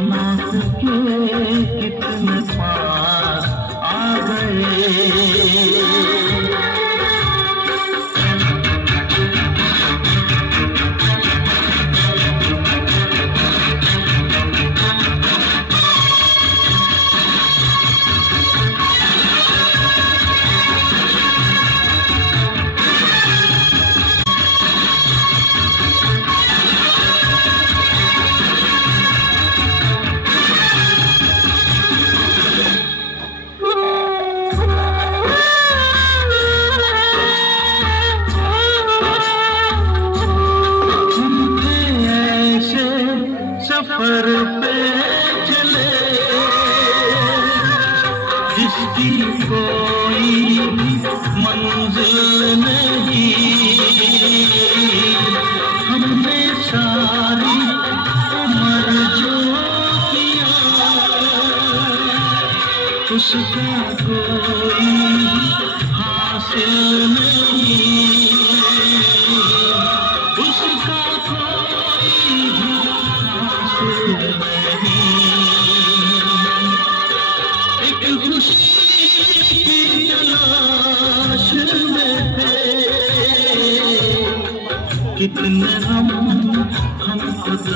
मौत के कितने पास आ गए। सफर पे चले जिसकी कोई मंजिल नहीं, हमने सारी उम्र जो किया उसका कोई हासिल नहीं, उसका कोई एक खुशी की तलाश में थे, कितने हम खुद